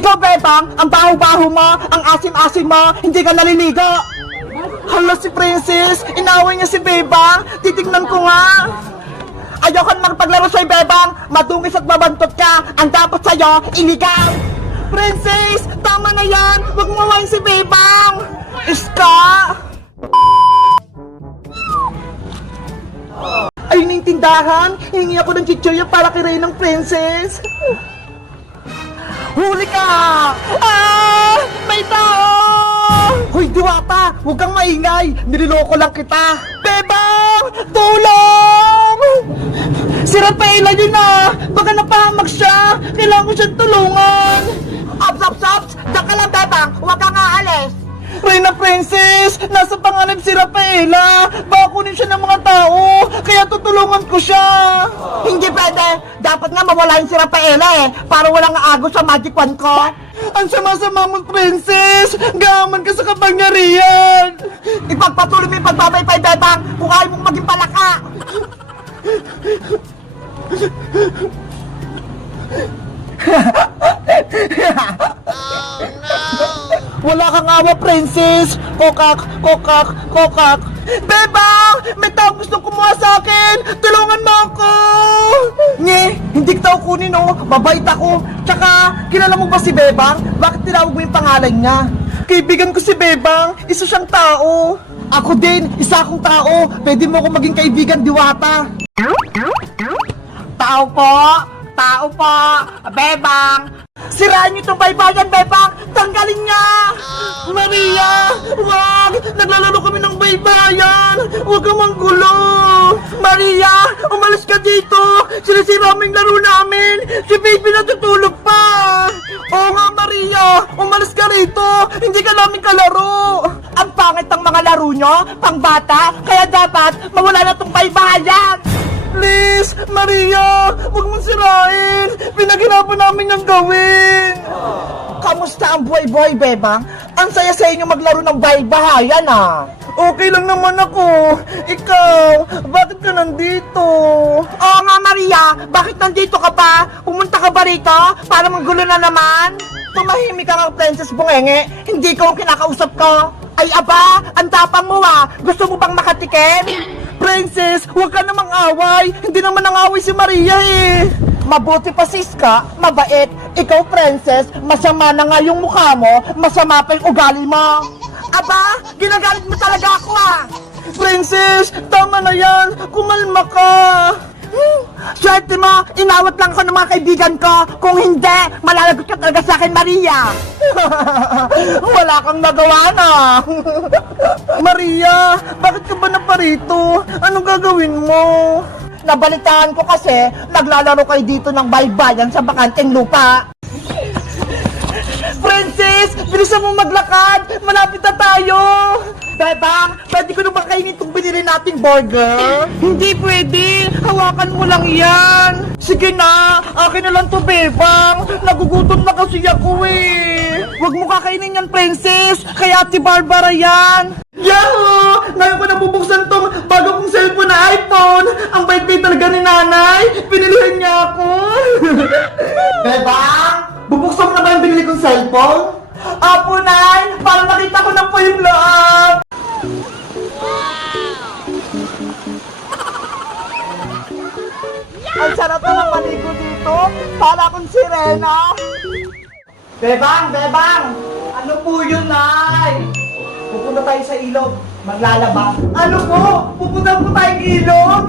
Ikaw, Bebang, ang baho-baho mo, ang asim-asim mo, hindi ka naliligo. Hala, si Princess, inaway niya si Bebang, titignan ko nga. Ayoko na magpaglaro sa'yo, Bebang, madungis at mabantot ka, ang dapat sa'yo, iligaw. Princess, tama na yan, huwag mo mawain si Bebang. Iska! Ayun yung tindahan, hingi ako ng chichirya para kay ng Princess. Huli ka! Ah! May tao! Hoy, Diwata! Huwag kang maingay! Nililoko lang kita! Bebang! Tulong! Si Rafaela yun na! Baka napahamak siya! Kailangan ko siyang tulungan! Ops! Diyan ka lang, Bebang! Huwag kang aalis! Reyna Princess! Nasa panganib si Rafaela! Baka kunin siya ng mga tao! Kaya tutulungan ko siya! Hindi pwede! Dapat nga mawalain si Rafaela para walang aagos sa magic wand ko! Ang sama-sama mo, Princess! Gaman ka sa kapangyarihan! Ipagpatuloy mo yung pagbabaypay, Bebang! Kung ayaw mong maging palaka! Wala kang awa, Princess! Kokak! Bebang! May tao gustong kumuha sa akin! Tulungan mo ako! Hindi kita kunin, oh! Mabait ako! Tsaka, kilala mo ba si Bebang? Bakit tinawag mo yung pangalan niya? Kaibigan ko si Bebang! Isa siyang tao! Ako din! Isa akong tao! Pwede mo akong maging kaibigan, Diwata! Tao po! Bebang! Sirahan niyo itong baybayan, Bebang! Tanggalin niya! Maria! Wag! Naglalaro kami ng baybayan! Huwag kang manggulo! Maria! Umalis ka dito! Sinisira mo yung laro namin! Si baby natutulog pa! Oo nga, Maria! Umalis ka rito! Hindi ka namin kalaro! Ang pangit ang mga laro nyo! Pang bata! Kaya dapat mawala na itong baybayan! Please, Maria, huwag mong sirain. Pinaghirapan namin yung gawin. Kamusta ang buhay-buhay, Bebang? Ang saya-saya nyo maglaro ng bahay-bahayan, ah. Okay lang naman ako. Ikaw, bakit ka nandito? Oo nga, Maria, bakit nandito ka pa? Pumunta ka ba rito para manggulo na naman? Tumahimik ka nga, Princess Bungenge. Hindi ko ang kinakausap ko. Ay, aba, ang tapang mo, ah. Gusto mo bang makatikim? Princess, huwag ka namang away. Hindi naman nang-away si Maria eh. Mabuti pa si Iska, mabait. Ikaw, Princess, masama na nga yung mukha mo, masama pa yung ugali mo. Aba, ginagalit mo talaga ako ah. Princess, tama na yan. Kumalma ka. Swerte mo, inawat lang ako ng mga kaibigan ko. Kung hindi, malalagot ka talaga sa akin, Maria. Wala kang nagawa na. Maria, bakit ka ba naparito? Anong gagawin mo? Nabalitaan ko kasi, naglalaro kayo dito ng baybayan sa bakanteng lupa. Princess, bilisan mo maglakad. Malapit na tayo. Bebang, pwede ko na ba kainin itong binili nating burger? Hindi pwede. Hawakan mo lang yan. Sige na, akin na lang to, Bebang. Nagugutom na kasi ako eh. Huwag mo kakainin yan, Princess. Kaya Ate Barbara yan. Yahoo! Ngayon ko nabubuksan tong bago kong cellphone na iPhone. Ang bait-bait talaga ni nanay. Pinilihan niya ako. Bebang, bubuksan mo na ba yung binili kong cellphone? Apo, Nay! Para makita ko na po yung loob! Ang sarap na ng maligo dito! Para akong sirena! Bebang! Ano po yun, Nay? Pupunta tayo sa ilog. Maglalaba. Ano po? Pupunta po tayong ilog?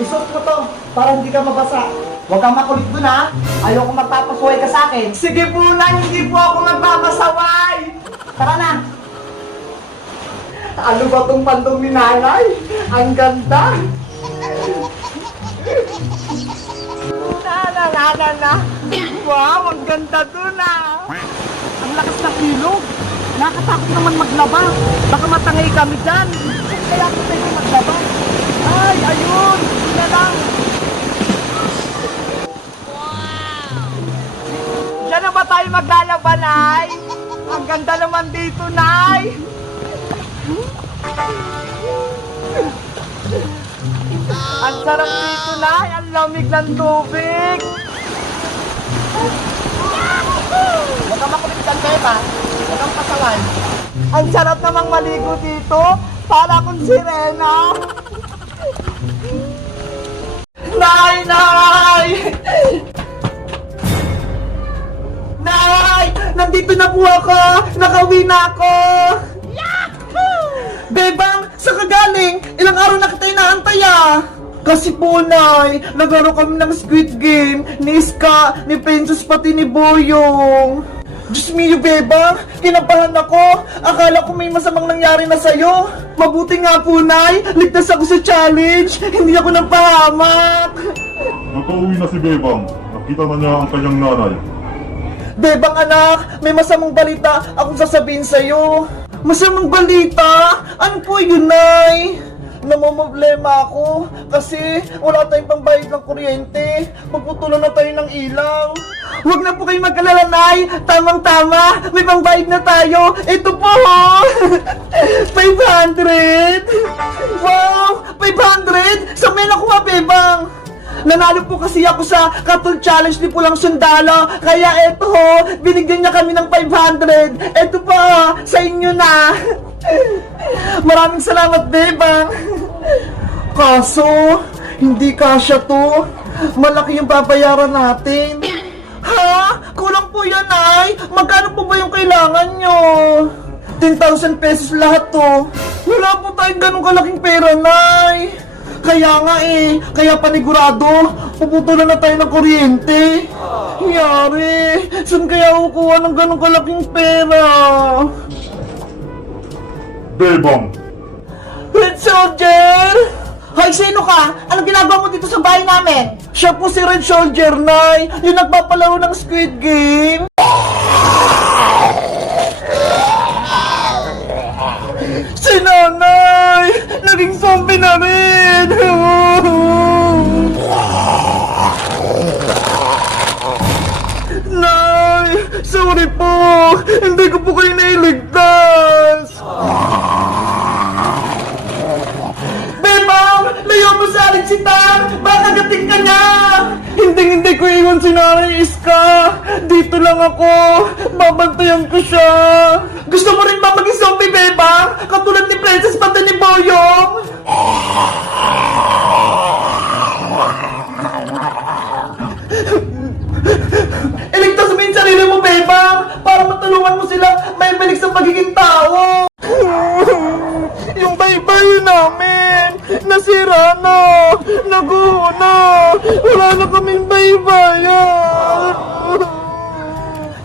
Isuot mo to para hindi ka mabasa. Huwag kang makulit dun, ha? Ayoko magpapasaway ka sa akin. Sige po, Nay, hindi po ako magpapasaway. Tara na. Ano ba tong pandong ni Nanay? Ang ganda. Na. Wow, ang ganda dun, ha? Ang lakas ng ilog. Nakatakot naman maglaba. Baka matangay kami dyan. Kaya ako tayo maglaba. Ay, ayun. Yun na lang. Diyan na ba tayo maglalaba, Nay? Ang ganda naman dito, Nay. Ang sarap dito, Nay. Ang lamig ng tubig. Ang sarap namang maligo dito. Para akong sirena. Nay! Nay! Nay! Nandito na po ako! Nakauwi na ako! Bebang, sa kagaling? Ilang araw na kita inaantay ah! Kasi po, Nay, naglaro kami ng Squid Game, ni Iska, ni Princess, pati ni Boyong. Diyos mio, Bebang, kinabahan ako. Akala ko may masamang nangyari na sa'yo. Mabuti nga po, Nay, ligtas ako sa challenge. Hindi ako napahamak. Nakauwi na si Bebang. Nakita na niya ang kanyang nanay. Bebang anak, may masamang balita akong sasabihin sa'yo. Masamang balita? Ano po yun, Nay? Namomroblema ako kasi wala tayong pambayad ng kuryente. Magputulan na tayo ng ilaw. Huwag na po kayo mag-alala, Nay. Tamang-tama, may pambayad na tayo. Ito po, 500. Wow, 500? Saan may nakuha, Bebang? Nanalo po kasi ako sa Katol Challenge ni Pulang Sundalo. Kaya eto ho, binigyan niya kami ng 500. Eto po, sa inyo na. Maraming salamat, Bebang. Kaso, hindi kasya to. Malaki yung babayaran natin. Ha? Kulang po yan, Nay. Magkano po ba yung kailangan nyo? 10,000 pesos lahat to. Wala po tayong ganong kalaking pera, Nay. Kaya nga kaya panigurado, puputulan na tayo ng kuryente. Yari, saan kaya kukuha ng ganong kalaking pera? Bebang! Red Soldier! Hoy, sino ka? Anong ginagawa mo dito sa bahay namin? Siya po si Red Soldier, Nay, yung nagpapalaro ng Squid Game. Si Nanay! Naging zombie na rin! Nay! Sorry po! Hindi ko po kayo nailigtas! Bebang! Layo mo sa Alixitan! Baka gating ka niya! Hindi ko iwan si Nanay Iska! Dito lang ako! Babantayan ko siya! Gusto mo rin ba maging zombie, Bebang? Katulad ni Princess pati ni Boyong? Iligtas mo yung sarili mo, Bebang! Para matulungan mo sila may balik sa pagiging tao! Yung baybayin namin! Nasira na! Naguho na! Wala na kaming baybayan!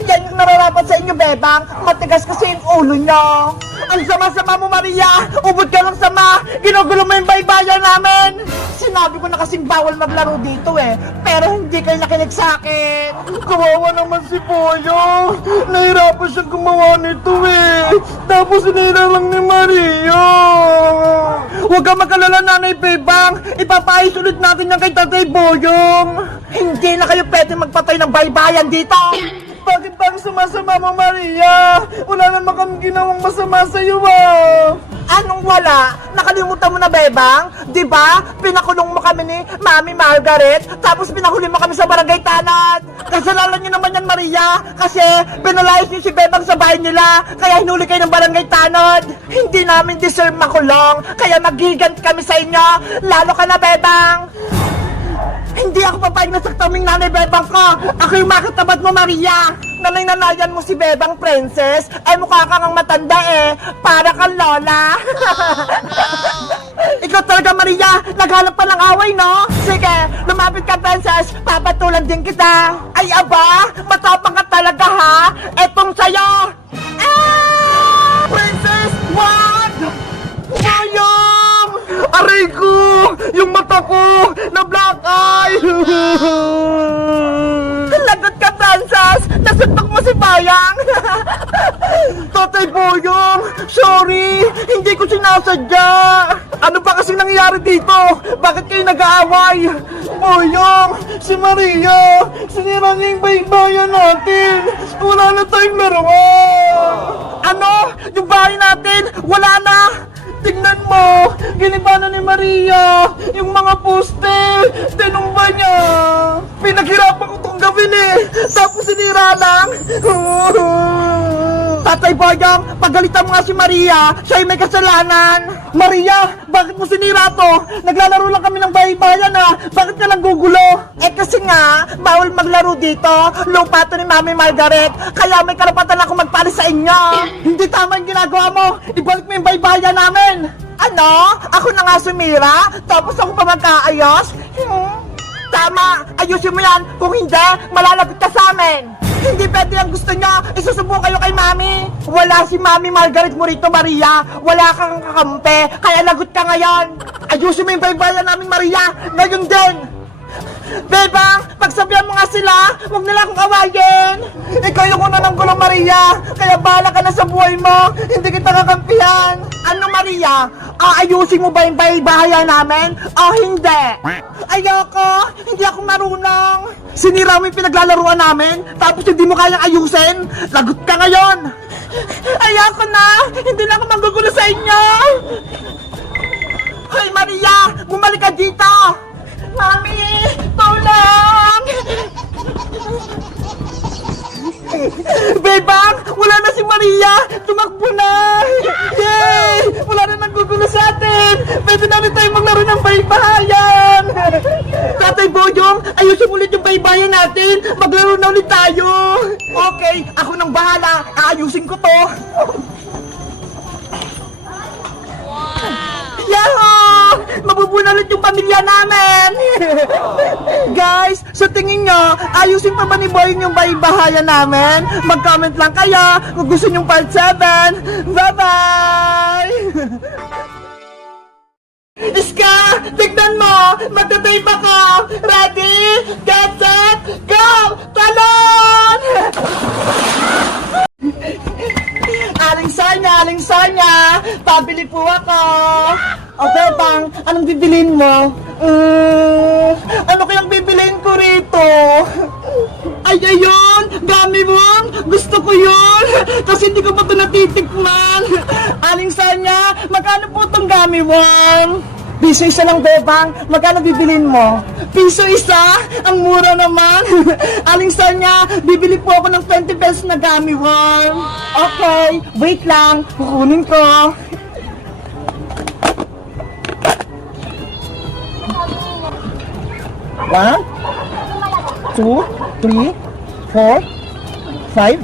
Yan yung nararapat sa inyo, Bebang! Matigas kasi yung ulo nyo! Ang sama-sama mo, Maria! Ubod ka lang sama! Ginugulo mo yung baybayan namin! Sinabi ko na kasing bawal maglaro dito pero hindi kayo nakinig sa akin! Kawawa naman si Poyo! Nahirapan siyang gumawa nito Tapos sinira lang ni Maria! Huwag kang mag-alala, Nanay Bebang! Ipapaayos ulit natin yan kay Tatay Boyong! Hindi na kayo pwede magpatay ng baybayan dito! Bakit bang sumasama mo, Maria? Wala naman kami ginawang masama sa'yo, Anong wala? Nakalimutan mo na, Bebang? Diba? Pinakulong mo kami ni Mami Margaret, tapos pinahuli mo kami sa barangay Tanad. Kasalanan niyo naman yan, Maria, kasi pinalayas niyo si Bebang sa bahay nila, kaya hinuli kayo ng barangay Tanad. Hindi namin deserve makulong, kaya magigant kami sa inyo. Lalo ka na, Bebang! Hindi ako papayag na saktaming Nanay Bebang ko! Ako yung makatabat mo, Maria! Nanay-nanayan mo si Bebang Princess, ay mukha kang matanda para kang lola! Ikaw talaga, Maria! Naghanap pa ng away, no? Sige, lumapit ka, Princess! Papatulan din kita! Ay, aba! Matapang ka talaga, ha? Etong sa'yo! Princess! Wag! Boyong! Aray ko! Yung mata ko! Na black eye! Lagot ka, Princess! Nasuntok mo si Bayang! Tatay Boyong! Sorry! Hindi ko sinasadya! Ano ba kasing nangyayari dito? Bakit kayo nag-aaway? Boyong! Si Maria! Sinira niya yung baybayan natin! Wala na tayong laruan! Ano? Yung bahay natin? Wala na! Tingnan mo! Giniba na ni Maria! Yung mga poste! Tinumba niya! Pinaghirapan ko itong gawin Tapos sinira lang! Tatay Tatay Boyong, pagalitan mo nga si Maria, siya ay may kasalanan. Maria, bakit mo sinira to? Naglalaro lang kami ng bahay-bayan ha. Bakit ka nanggugulo? Eh kasi nga, bawal maglaro dito. Lupa to ni Mami Margaret. Kaya may karapatan ako magpalis sa inyo. Hindi tama yung ginagawa mo. Ibalik mo yung bahay-bayan namin. Ano? Ako na nga sumira? Tapos ako pa magkaayos? Tama, ayusin mo yan. Kung hindi, malalagot ka sa amin. Hindi pwede ang gusto niya. Isusumbong kayo kay Mami. Wala si Mami Margaret mo rito, Maria. Wala kang kakampi. Kaya lagot ka ngayon. Ayusin mo yung baybayan namin, Maria. Ngayon din. Bebang, pagsabihan mo nga sila. Huwag nila akong awayin. Ikaw yung una ng gulo, Maria. Kaya bahala ka na sa buhay mo. Hindi kita kakampihan. Ano, Maria? Aayusin mo ba yung bahay-bahayan namin? O hindi? Ayoko. Hindi ako marunong. Sinira mo yung pinaglalaruan namin, tapos hindi mo kayang ayusin. Lagot ka ngayon. Ayoko na. Hindi na ako manggugulo sa inyo. Hoy, Maria! Bumalik ka dito! Mami! Tulong! Bebang! Wala na si Maria! Tumakbo na! Yay! Wala na nanggugulo sa atin! Pwede na rin tayo maglaro ng baybayan! Tatay Boyong, ayusin ulit yung baybayan natin! Maglaro na ulit tayo! Okay, ako nang bahala! Aayusin ko to! Yahoo! Mabubuna ulit yung pamilya namin! Guys, sa tingin nyo, ayusin pa ba ni Boyong yung bahay-bahayan namin? Mag-comment lang kayo kung gusto nyong part 7. Bye-bye! Iska, tignan mo! Magtatay pa ka! Ready? Get set, go! Talon! Aling Sonya! Pabili po ako! O, Bebang, anong bibilin mo? Ano kayang bibilin ko rito? Ay, ayun! Dami mo! Gusto ko yun! Kasi hindi ko pa ito natitikman! Aling Sonya, magkano po itong gummy worm? Piso isa lang, Bebang. Magkano bibilin mo? Piso isa? Ang mura naman. Aling Sonya, bibili po ako ng 20 pesos na gummy worm. Okay, wait lang. Kukunin ko. One, two, three, 4, 5,